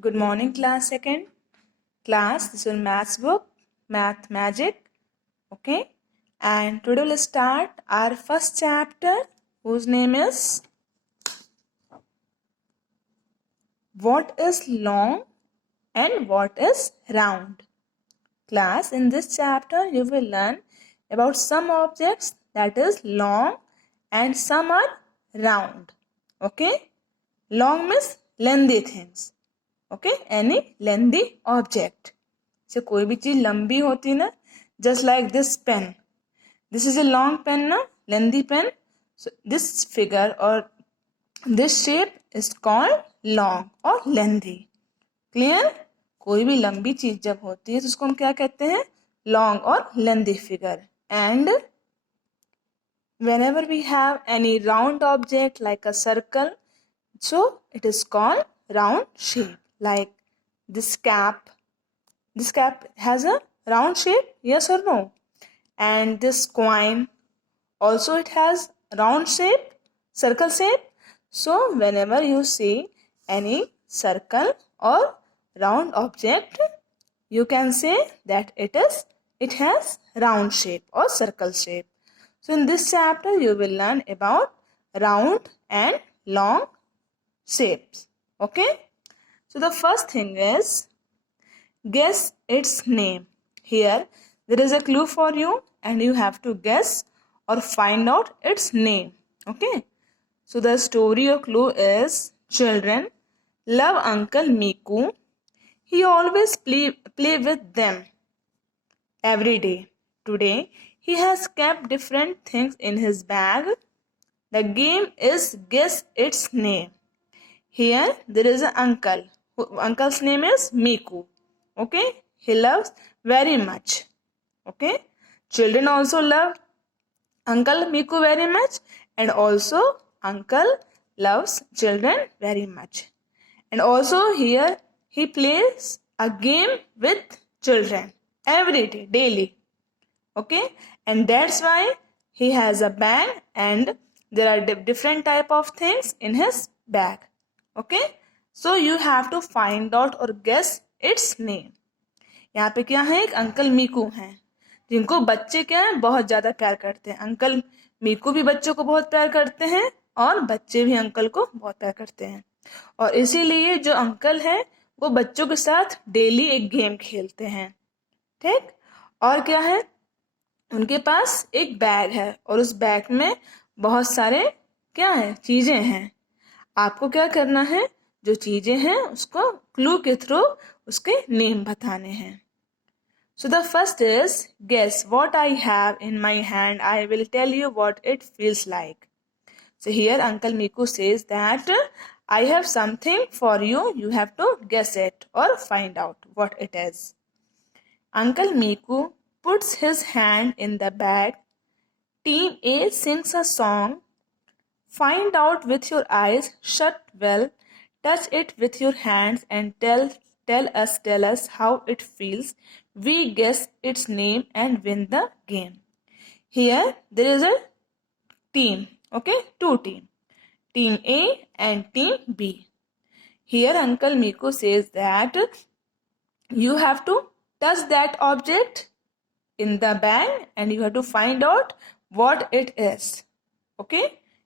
Good morning, class second. Class, this is maths book, Math Magic. Okay. And today we'll start our first chapter, whose name is What is Long and What is Round. Class, in this chapter you will learn about some objects that is long and some are round. Okay. Long means lengthy things. Okay, any lengthy object. So कोई भी चीज लंबी होती ना, just like this pen. This is a long pen ना, lengthy pen. So this figure or this shape is called long or lengthy. Clear? कोई भी लंबी चीज जब होती है तो उसको हम क्या कहते हैं? Long or lengthy figure. And whenever we have any round object like a circle, so it is called round shape. Like this cap. This cap has a round shape, yes or no? And this coin, also it has round shape, circle shape. So whenever you see any circle or round object, you can say that it has round shape or circle shape. So in this chapter you will learn about round and long shapes. Okay? So the first thing is guess its name. Here there is a clue for you and you have to guess or find out its name. Okay? So the story or clue is children love Uncle Miku. He always play with them every day. Today he has kept different things in his bag. The game is guess its name. Here there is an uncle. Uncle's name is Miku. Okay, he loves very much. Okay, children also love Uncle Miku very much, and also uncle loves children very much. And also here he plays a game with children every day, daily. Okay, and that's why he has a bag and there are different type of things in his bag. Okay, so you have to find out or guess its name. यहाँ पे क्या है? एक अंकल मीकू हैं जिनको बच्चे क्या है बहुत ज्यादा प्यार करते हैं. अंकल मीकू भी बच्चों को बहुत प्यार करते हैं और बच्चे भी अंकल को बहुत प्यार करते हैं. और इसीलिए जो अंकल है वो बच्चों के साथ डेली एक गेम खेलते हैं. ठीक. और क्या है? उनके पास एक बैग है और उस बैग में बहुत सारे क्या है? चीजें हैं. आपको क्या करना है? जो चीजें हैं उसको क्लू के थ्रू उसके नेम बताने हैं. So the first is guess what I have in my hand. I will tell you what it feels like. So here Uncle Miku says that I have something for you. You have to guess it or find out what it is. Uncle Miku puts his hand in the bag. Team A sings a song. Find out with your eyes shut well. Touch it with your hands and tell us how it feels. We guess its name and win the game. Here there is a team. Okay, two team. Team A and Team B. Here Uncle Miku says that you have to touch that object in the bag and you have to find out what it is. Okay?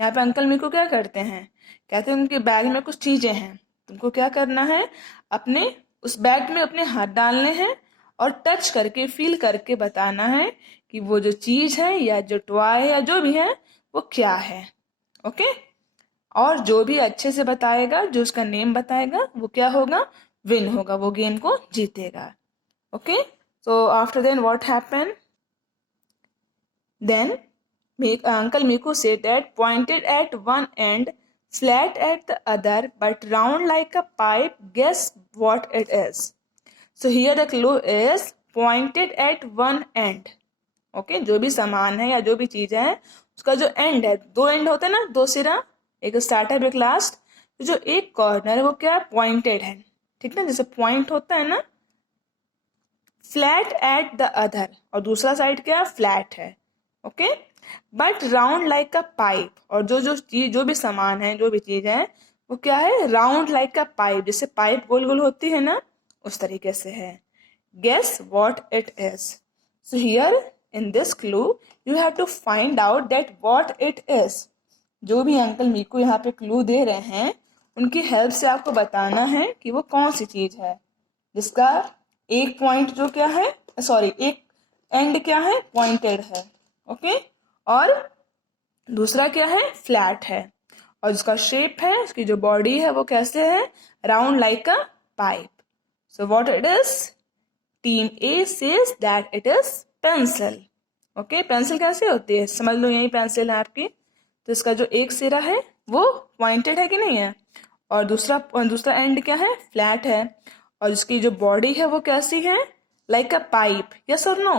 यहाँ पे अंकल मीकू क्या करते हैं? कहते हैं उनके बैग में कुछ चीजें हैं. तुमको क्या करना है? अपने उस बैग में अपने हाथ डालने हैं और टच करके फील करके बताना है कि वो जो चीज है या जो टॉय है या जो भी है वो क्या है. ओके. और जो भी अच्छे से बताएगा, जो उसका नेम बताएगा, वो क्या होगा? विन होगा, वो गेम को जीतेगा. Okay. So after then what happened? Then Uncle Miku said that pointed at one end, flat at the other, but round like a pipe. Guess what it is? So here the clue is pointed at one end. Okay, जो भी सामान है या जो भी चीज है उसका जो एंड है, दो एंड होते हैं ना, दो सिरा, एक स्टार्टर एक लास्ट. तो जो एक कॉर्नर है वो क्या है? पॉइंटेड है. ठीक ना, जैसे पॉइंट होता है ना. फ्लैट एट द अदर, और दूसरा साइड क्या है? फ्लैट है. Okay. But round like a pipe, और जो भी सामान है, जो भी चीज है वो क्या है, राउंड लाइक अ पाइप, जैसे पाइप गोल गोल होती है ना, उस तरीके से है। Guess what it is. So here in this clue you have to find out that what it is. जो भी अंकल मीकू यहाँ पे क्लू दे रहे हैं उनकी हेल्प से आपको बताना है कि वो कौन सी चीज है जिसका एक पॉइंट जो क्या है, सॉरी एक एंड क्या है, पॉइंटेड है, ओके, और दूसरा क्या है, फ्लैट है, और जिसका शेप है, उसकी जो बॉडी है वो कैसे है, round like a pipe. So what it is, team A says that it is pencil. Okay, pencil कैसे होती है, समझ लो यही पेंसिल है आपकी, तो इसका जो एक सिरा है वो पॉइंटेड है कि नहीं है, और दूसरा एंड क्या है, फ्लैट है, और इसकी जो बॉडी है वो कैसी है, लाइक अ पाइप, यस और no.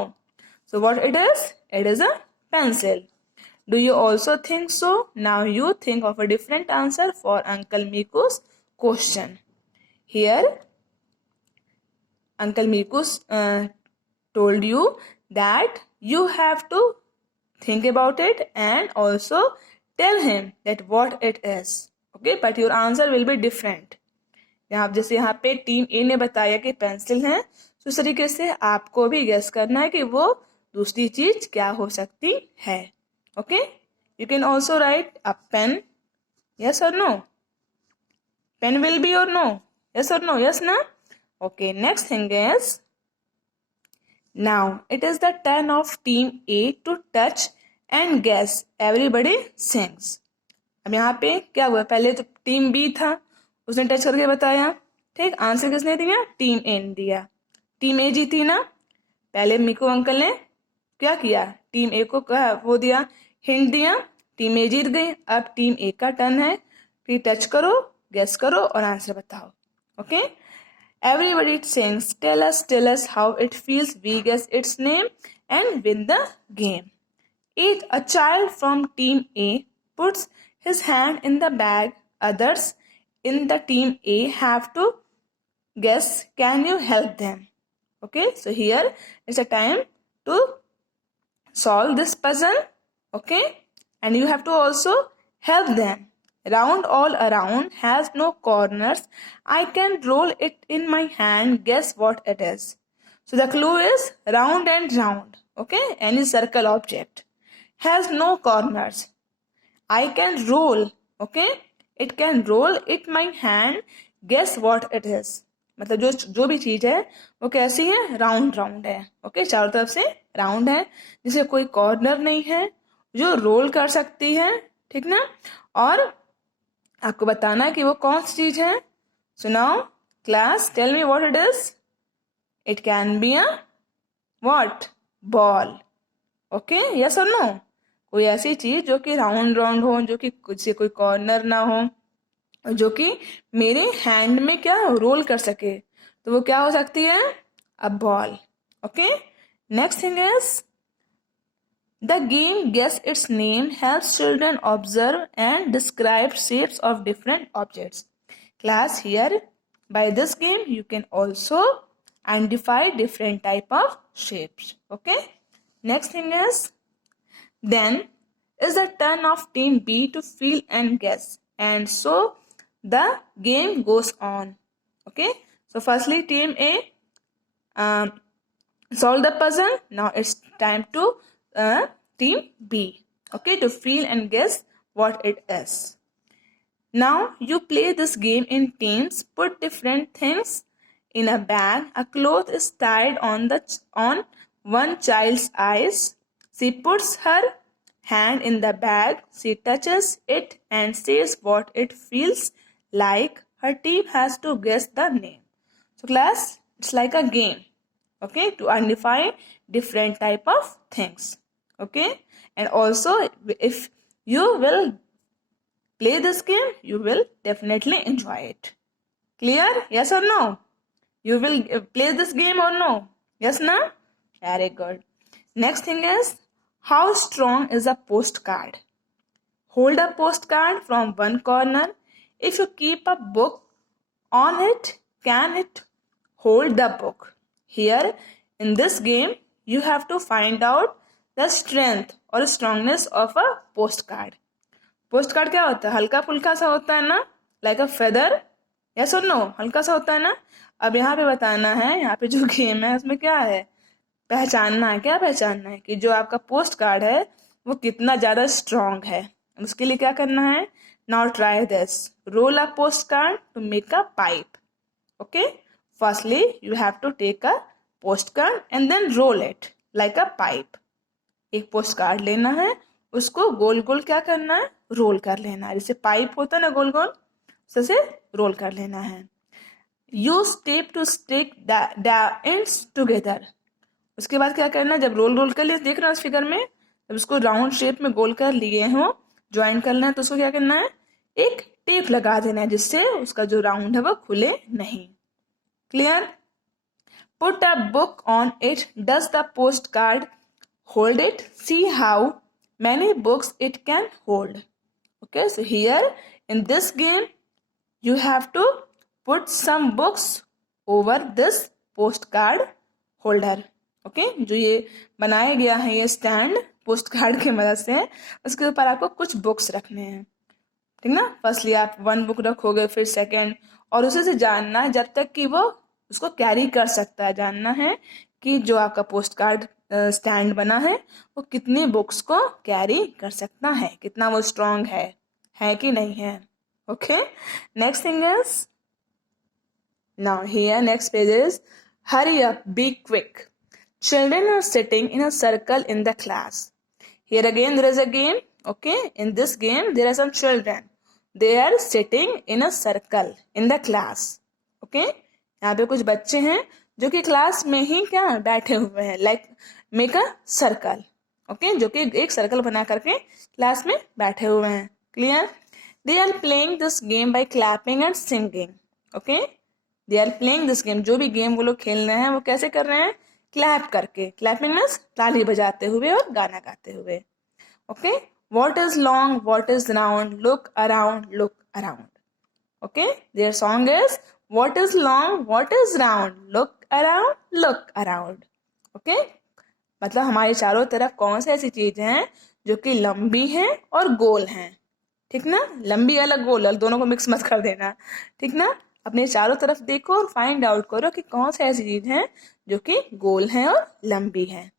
So what it is a pencil. Do you also think so? Now you think of a different answer for Uncle Miku's question. Here, Uncle Miku told you that you have to think about it and also tell him that what it is. Okay, but your answer will be different. जैसे यहाँ पे टीम ए ने बताया कि पेंसिल है, तो उस तरीके से आपको भी गेस करना है कि वो दूसरी चीज क्या हो सकती है। Okay, you can also write a pen, yes or no, pen will be or no, yes or no, yes na. Okay, next thing is, now it is the turn of team A to touch and guess, everybody sings। अब यहाँ पे क्या हुआ, पहले तो team B था, उसने टच करके बताया, ठीक, आंसर किसने दिया, टीम ए ने दिया, टीम ए जीती ना। पहले मिको अंकल ने क्या किया, टीम ए को वो दिया, हिंट दिया, टीम ए जीत गई। अब टीम ए का टर्न है, फिर टच करो, गेस करो और आंसर बताओ। Okay, everybody sings, tell us how it feels, we guess its name and win the game। A child from team A puts his hand in the bag, others in the team A have to guess, can you help them? Okay, so here is a time to solve this puzzle, okay, and you have to also help them। Round all around has no corners, I can roll it in my hand, guess what it is। So the clue is round and round, okay, any circle object has no corners, I can roll, okay, it can roll it my hand, guess what it is। मतलब जो भी चीज है वो कैसी है, round round है, ओके, चारों तरफ से राउंड है, जिसे कोई कॉर्नर नहीं है, जो रोल कर सकती है, ठीक ना, और आपको बताना है कि वो कौन सी चीज है। So now class tell me what it is. It can be a what, ball, okay, yes और नो, कोई ऐसी चीज जो कि राउंड राउंड हो, जो कि से कोई कॉर्नर ना हो, जो कि मेरे हैंड में क्या रोल कर सके, तो वो क्या हो सकती है, a ball. Okay, next thing is the game guess its name helps children observe and describe shapes of different objects. Class here by this game you can also identify different type of shapes। Okay, next thing is, then is the turn of team B to feel and guess, and so the game goes on। Okay, so firstly team A solve the puzzle, now it's time to team B, okay, to feel and guess what it is। Now you play this game in teams, put different things in a bag, a cloth is tied on one child's eyes, she puts her hand in the bag, she touches it and says what it feels like, her team has to guess the name। So class, it's like a game, okay, to identify different type of things, okay, and also if you will play this game, you will definitely enjoy it। Clear, yes or no, you will play this game or no, yes na, very good। Next thing is, how strong is a postcard? Hold a postcard from one corner, if you keep a book on it, can it hold the book? Here in this game you have to find out the strength or strongness of a postcard। Post card क्या होता है, हल्का फुल्का सा होता है ना, like a feather, yes और नो, हल्का सा होता है ना। अब यहाँ पे बताना है, यहाँ पे जो गेम है उसमें क्या है, पहचानना है। क्या पहचानना है कि जो आपका पोस्ट कार्ड है वो कितना ज़्यादा स्ट्रांग है। उसके लिए क्या करना है, now try this, roll a post card to make a pipe. Okay, firstly you have to take a post card and then roll it like a pipe. एक पोस्ट कार्ड लेना है, उसको गोल गोल क्या करना है, रोल कर लेना है, जैसे पाइप होता है ना गोल गोल, उसे रोल कर लेना है। Use tape to stick the ends together. उसके बाद क्या करना है, जब रोल रोल कर लिए, देख रहे हो इस फिगर में, जब उसको राउंड शेप में गोल कर लिए हो, ज्वाइन करना है, तो उसको क्या करना है, एक टेप लगा देना है जिससे उसका जो राउंड है वो खुले नहीं। Clear? Put a book on it, does the post card hold it, see how many books it can hold. Okay, so here in this game you have to put some books over this postcard holder. Okay, जो ये बनाया गया है ये stand post card की मदद से, उसके ऊपर आपको कुछ बुक्स रखने हैं, ठीक ना। फर्स्टली आप 1 बुक रखोगे, फिर सेकेंड, और उसे से जानना है जब तक कि वो उसको कैरी कर सकता है, जानना है कि जो आपका पोस्ट कार्ड स्टैंड बना है वो कितनी बुक्स को कैरी कर सकता है, कितना वो स्ट्रांग है कि नहीं है। Okay, next thing is, now here next page is, hurry up, be quick, children are sitting in a circle in the class. Here again there is a game. Okay, in this game there are some children. They are sitting in a circle in the class. Okay, यहाँ पे कुछ बच्चे हैं जो कि क्लास में ही क्या बैठे हुए हैं, like make a circle. Okay, जो कि एक सर्कल बना करके क्लास में बैठे हुए हैं। Clear? They are playing this game by clapping and singing. Okay, they are playing this game, जो भी गेम वो लोग खेल रहे हैं वो कैसे कर रहे हैं, क्लैप करके। क्लैपिंग मीन्स ताली बजाते हुए और गाना गाते हुए। Okay, what is long, what is round, look around, look around. Okay, there song is what is long, what is round, look around, look around. Okay, मतलब हमारे चारों तरफ कौन सी ऐसी चीज हैं जो कि लंबी हैं और गोल हैं, ठीक ना। लंबी अलग, गोल अलग, दोनों को मिक्स मत कर देना, ठीक ना। अपने चारों तरफ देखो और फाइंड आउट करो कि कौन सी ऐसी चीज है जो कि गोल है और लंबी है।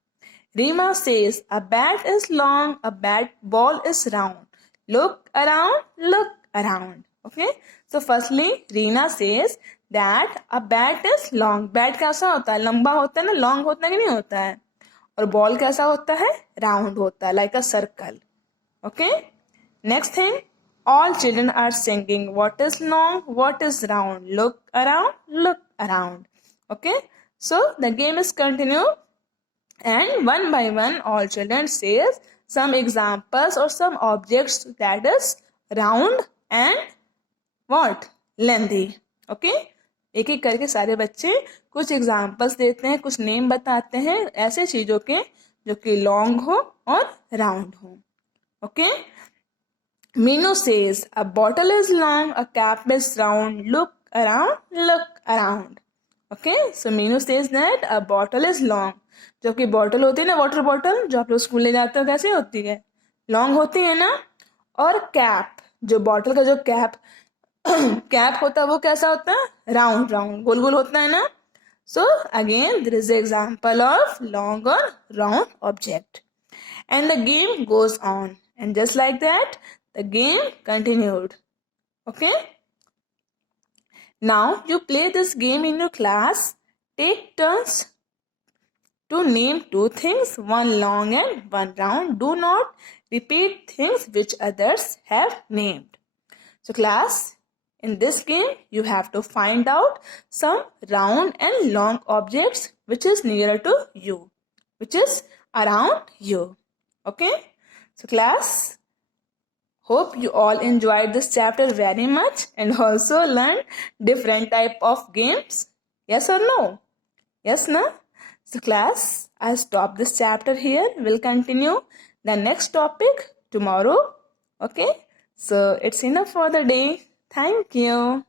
Reema says a bat is long, a bat ball is round. Look around, look around. Okay, so firstly Reena says that a bat is long. Bat कैसा होता है, लंबा होता है ना, लॉन्ग होता है कि नहीं होता है। और बॉल कैसा होता है, राउंड होता है, like a circle. Okay, next thing, all children are singing what is long, what is round, look around, look around. Okay, so the game is continued, and one by one all children says some examples or some objects that is round and what, lengthy. Okay, एक एक करके सारे बच्चे कुछ एग्जाम्पल्स देते हैं, कुछ नेम बताते हैं ऐसे चीजों के जो कि लॉन्ग हो और राउंड हो। Okay, Minu says a bottle is long, a cap is round, look around, look around. Okay, so Minu says that a bottle is long. जो कि बॉटल होती है ना, वाटर बॉटल जो आप लोग स्कूल ले जाते हो, कैसे होती है, लॉन्ग होती है ना। और कैप, जो बॉटल का जो कैप कैप होता है वो कैसा होता है, राउंड राउंड, गोल गोल होता है ना। So again there is example of long और round object, and the game goes on, and just like that the game continued. Okay, now you play this game in your class. Take turns to name 2 things, one long and one round. Do not repeat things which others have named. So class, in this game you have to find out some round and long objects which is nearer to you, which is around you. Okay, so class, hope you all enjoyed this chapter very much and also learned different type of games. Yes or no? Yes, no? So class, I'll stop this chapter here. We'll continue the next topic tomorrow. Okay? So it's enough for the day. Thank you.